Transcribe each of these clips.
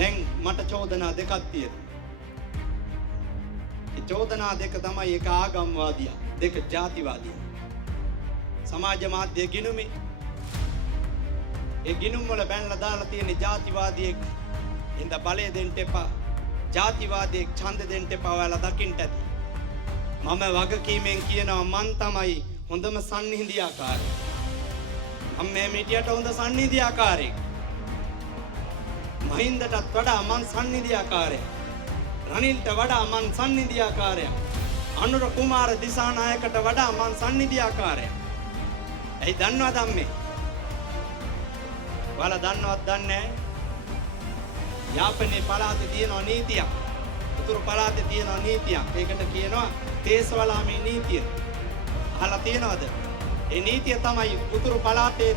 දැන් මට චෝදනා දෙකක් තියෙනවා. ඒ චෝදනා දෙක තමයි එක ආගම්වාදියා, දෙක ජාතිවාදියා. සමාජ මාධ්‍ය ගිණුමේ ඒ ගිණුම් වල බැනලා දාලා තියෙන ජාතිවාදියෙක් ඉඳ බලය දෙන්න එපා, ජාතිවාදියෙක් ඡන්ද දෙන්න එපා ඔයාලා දකින්න ඇති. මම වගකීමෙන් කියනවා මං තමයි හොඳම සන්නිහිදියාකාරය. මම මේ මීඩියට හොඳ සන්නිහිදියාකාරයෙක්. මහින්දටත් වඩා මං සන්නිහිදියාකාරයෙක්. රනිල්ට වඩා මං සන්නිහිදියාකාරයෙක්. අනුර කුමාර දිසානායකට වඩා මං සන්නිහිදියාකාරයෙක්. ඇයි දන්නවද අම්මේ? ඔයාලා දන්නවත් දන්නේ නැහැ. යාපනයේ පළාතේ තියෙන නීතියක්. උතුරු පළාතේ තියෙන නීතියක්. ඒකට කියනවා තේසවලාමේ නීතිය. අහලා තියෙනවද? ඒ නීතිය තමයි උතුරු පළාතේ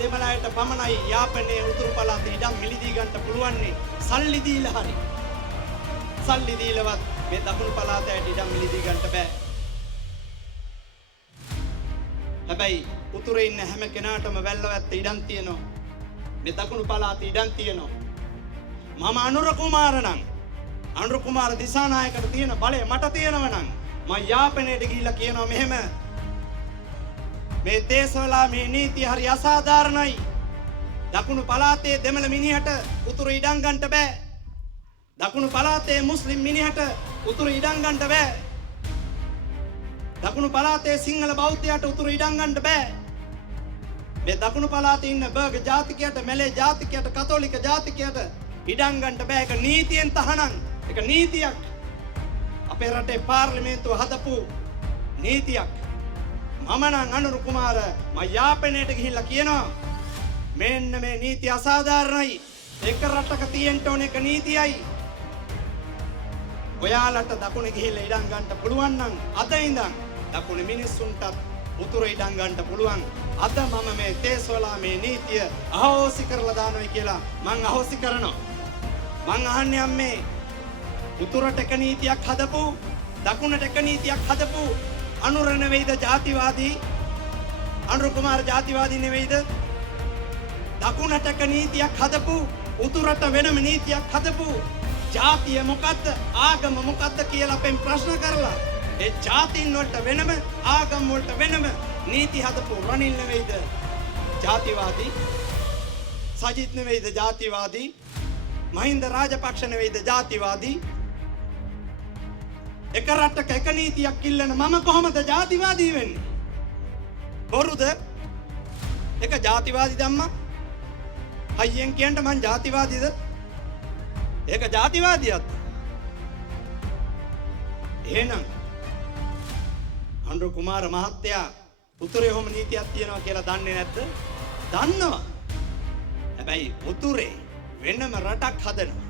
දෙමළායට පමණයි යාපනයේ උතුරු පළාතේ ඉඩම් මිලදී ගන්න පුළුවන් නේ. සල්ලි දීලා හරි. සල්ලි දීලවත් මේ දකුණු පළාතේ ඉඩම් මිලදී ගන්න බෑ. හැබැයි උතුරේ ඉන්න හැම කෙනාටම වැල්ලවැත්ත ඉඩම් තියෙනවා. මේ දකුණු පළාතේ ඉඩම් තියෙනවා. මම අනුර කුමාර නම් අනුර කුමාර දිසානායකට තියෙන බලය මට තියෙනවා නම් මම යාපනයට ගිහිල්ලා කියනවා මෙහෙම මේ තේසවලා මේ නීතිය හරි අසාධාරණයි. දකුණු පළාතේ දෙමළ මිනිහට උතුරු ඉඩම් ගන්න බෑ. දකුණු පළාතේ මුස්ලිම් මිනිහට උතුරු ඉඩම් ගන්න බෑ. දකුණු පළාතේ සිංහල බෞද්ධයාට උතුරු ඉඩම් ගන්න බෑ. මේ දකුණු පළාතේ ඉන්න බර්ග ජාතිකයට, මැලේ ජාතිකයට, කතෝලික ජාතිකයට ඉඩම් ගන්න බෑ. ඒක නීතියෙන් තහනම්. ඒක නීතියක්. අපේ රටේ පාර්ලිමේන්තුව හදපු නීතියක්. මම නම් අනුර කුමාර මම යාපනයට ගිහිල්ලා කියනවා මෙන්න මේ නීතිය අසාධාරණයි. එක රටක තියෙන්න ඕන එක නීතියයි. ඔයාලට දකුණේ ගිහිල්ලා ඉඩම් ගන්න පුළුවන් නම් අද ඉඳන් දකුණේ මිනිස්සුන්ටත් උතුර ඉඩම් ගන්න පුළුවන්. අද මම මේ තේසවලා මේ නීතිය අහෝසි කරලා දානවා කියලා මං අහෝසි කරනවා. මං අහන්නේ අම්මේ උතුරට එක නීතියක් හදපු, දකුණට එක නීතියක් හදපු අනුර නෙවෙයිද ජාතිවාදී? අනුර කුමාර ජාතිවාදී නෙවෙයිද? දකුණට එක නීතියක් හදපු, උතුරට වෙනම නීතියක් හදපු ජාතිය මොකද්ද? ආගම මොකද්ද කියලා අපෙන් ප්‍රශ්න කරලා ඒ ජාතීන් වලට වෙනම, ආගම් වලට වෙනම නීති හදපු රනිල් නෙවෙයිද ජාතිවාදී? සජිත් නෙවෙයිද ජාතිවාදී? මහින්ද රාජපක්ෂ නෙවෙයිද ජාතිවාදී? එක රටක එක නීතියක් ඉල්ලන මම කොහොමද ජාතිවාදී වෙන්නේ? බොරුද? එක ජාතිවාදී ධම්මා හයියෙන් කියන්න මං ජාතිවාදීද? ඒක ජාතිවාදියක්ද? එහෙනම් අනුර කුමාර මහත්තයා උතුරේ හොම නීතියක් තියෙනවා කියලා දන්නේ නැද්ද? දන්නවා. හැබැයි උතුරේ වෙනම රටක් හදනවා.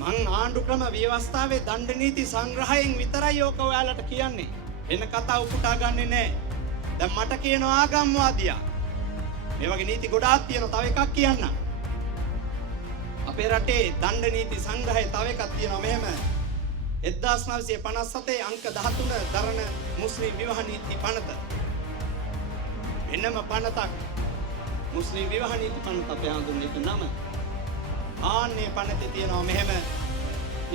මං ආණ්ඩුක්‍රම ව්‍යවස්ථාවේ දණ්ඩ නීති සංග්‍රහයෙන් විතරයි ඕක ඔයාලට කියන්නේ. වෙන කතා උපුටා ගන්නෙ නෑ. දැන් මට කියනවා ආගම්වාදියා. මේ වගේ නීති ගොඩාක් තියෙනවා. තව එකක් කියන්න. අපේ රටේ දණ්ඩ නීති සංග්‍රහය තව එකක් තියෙනවා මෙහෙම. 1957 අංක 13 දරන මුස්ලිම් විවාහ නීති පනත. වෙනම පනතක්. මුස්ලිම් විවාහ නීති පනත අපේ හඳුන්වන එක නම. ආන්නේ පනතේ තියෙනවා මෙහෙම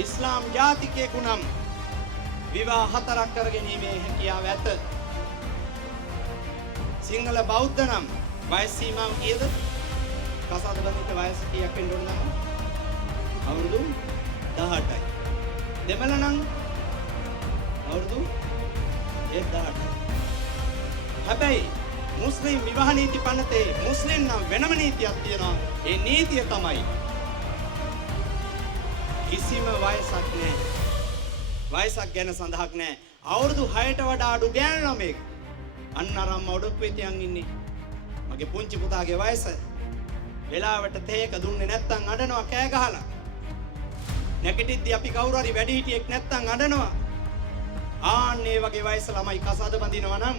ඉස්ලාම් ජාතිකයෙකු නම් විවාහ 4ක් කරගැනීමේ හැකියාව ඇත. සිංහල බෞද්ධ නම් වයස් සීමාව කීයද? කසාද බඳින්න වයස කීයක් වෙන්න ඕන නම්? අවුරුදු 18යි. දෙමළ නම් අවුරුදු 18යි. හැබැයි මුස්ලිම් විවාහ නීති පනතේ මුස්ලිම් නම් වෙනම නීතියක් තියෙනවා. ඒ නීතිය තමයි කිසිම වයසක් නැහැ. වයසක් ගැන සඳහක් නැහැ. අවුරුදු 6ට වඩා අඩු ගෑනු ළමෙක් අන්න අරම්ම ඔඩොක්කුවේ තියන් ඉන්නේ. මගේ පුංචි පුතාගේ වයස. වෙලාවට තේක දුන්නේ නැත්තම් අඬනවා කෑ ගහලා. නැගිටිද්දි අපි කවුරු හරි වැඩිහිටියෙක් නැත්තම් අඬනවා. ආන්නේ වගේ වයස ළමයි කසාද බඳිනවා නම්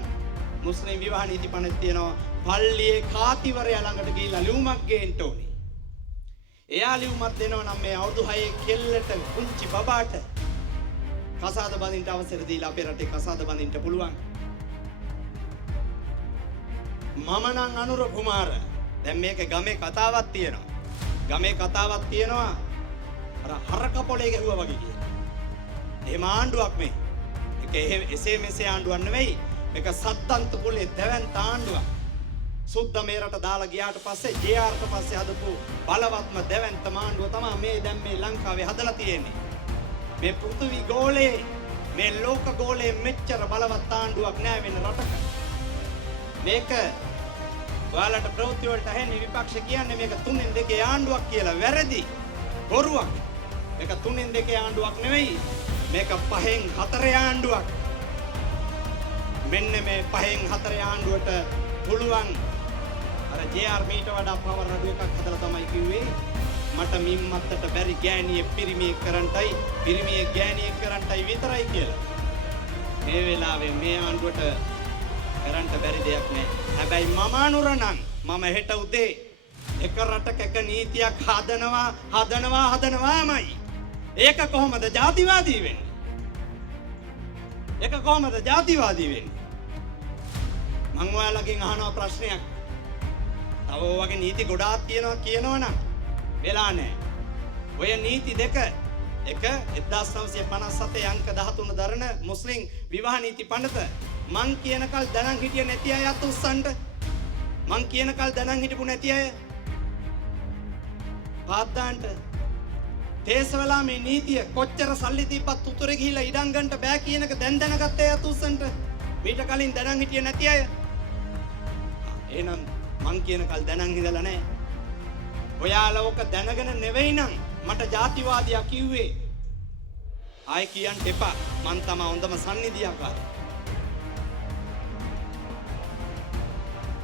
මුස්ලිම් විවාහ නීති පනත තියෙනවා. පල්ලියේ කාතිවරයා ළඟට ගිහිල්ලා ලියුමක් ගේන්න ඕනේ. එයා ලියුමක් දෙනවා නම් මේ අවුරුදු 6 කෙල්ලට පුංචි බබාට කසාද බඳින්න අවසර දීලා අපේ රටේ කසාද බඳින්න පුළුවන්. මම නම් අනුර කුමාර දැන් මේකේ ගමේ කතාවක් තියෙනවා. ගමේ කතාවක් තියෙනවා අර හරක පොලේ ගැහුවා වගේ කියලා. එහෙම ආණ්ඩුවක් මේ. ඒක එසේ මෙසේ ආණ්ඩුවක් නෙවෙයි. මේක සද්දන්ත කුලේ දැවැන්ත ආණ්ඩුවක්. සුද්ධ මේ රට දාලා ගියාට පස්සේ ජේ.ආර්.ට පස්සේ හදපු බලවත්ම දැවැන්ත ආණ්ඩුව තමයි මේ දැන් මේ ලංකාවේ හදලා තියෙන්නේ. මේ පෘථිවි ගෝලයේ මේ ලෝක ගෝලයේ මෙච්චර බලවත් ආණ්ඩුවක් නෑ වෙන රටක. මේක ඔයාලට ප්‍රවෘත්ති වලට ඇහෙන්නේ විපක්ෂ කියන්නේ මේක 3-2 ආණ්ඩුවක් කියලා. වැරදි. බොරුවක්. මේක 3-2 ආණ්ඩුවක් නෙවෙයි. මේක 5-4 ආණ්ඩුවක්. මෙන්න මේ 5-4 ආණ්ඩුවට පුළුවන් අර ජේ.ආර්. මීට වඩා පවර් අඩු එකක් හදලා තමයි කිව්වේ. මට මිම්මත්තට බැරි ගෑණියෙක් පිරිමියෙක් කරන්ටයි පිරිමියෙක් ගෑණියෙක් කරන්ටයි විතරයි කියලා. මේ වෙලාවේ මේ ආණ්ඩුවට කරන්ට බැරි දෙයක් නෑ. හැබැයි මම අනුරනම් මම හෙට උදේ එක රටක එක නීතියක් හදනවාමයි. ඒක කොහොමද ජාතිවාදී වෙන්නේ? ඒක කොහොමද ජාතිවාදී වෙන්නේ? මං ඔයාලගෙන් අහනවා ප්‍රශ්නයක්. තව ඔය වගේ නීති ගොඩාක් කියනවනම් වෙලා නැහැ. ඔය නීති දෙක එක 1957 අංක 13 දරන මුස්ලිම් විවාහ නීති පනත මං කියනකල් දැනන් හිටියේ නැති අය අත උස්සන්න. මං කියනකල් දැනන් හිටපු නැති අය පාද්දාන්ට තේසවලා මේ නීතිය කොච්චර සල්ලි දීපත් උතුරේ ගිහිල්ලා ඉඩම් ගන්න බෑ කියන එක දැන් දැනගත්ත අය අත උස්සන්න. මීට කලින් දැනන් හිටියේ නැති අය. එහෙනම් මං කියනකල් දැනන් හිඳලා නැහැ. ඔයාලා ඔක දැනගෙන නෙවෙයි නම් මට ජාතිවාදියා කිව්වේ. ආයි කියන්න එපා. මං තමයි හොඳම සම්නිධියාකාරී.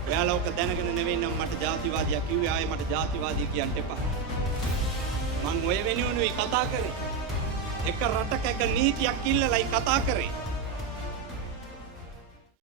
ඔයාලා ඔක දැනගෙන නෙවෙයි නම් මට ජාතිවාදියා කිව්වේ. ආයි මට ජාතිවාදී කියන්න එපා. මං ඔය වෙනුවෙනුයි කතා කරේ. එක රටක එක නීතියක් ඉල්ලලයි කතා කරේ.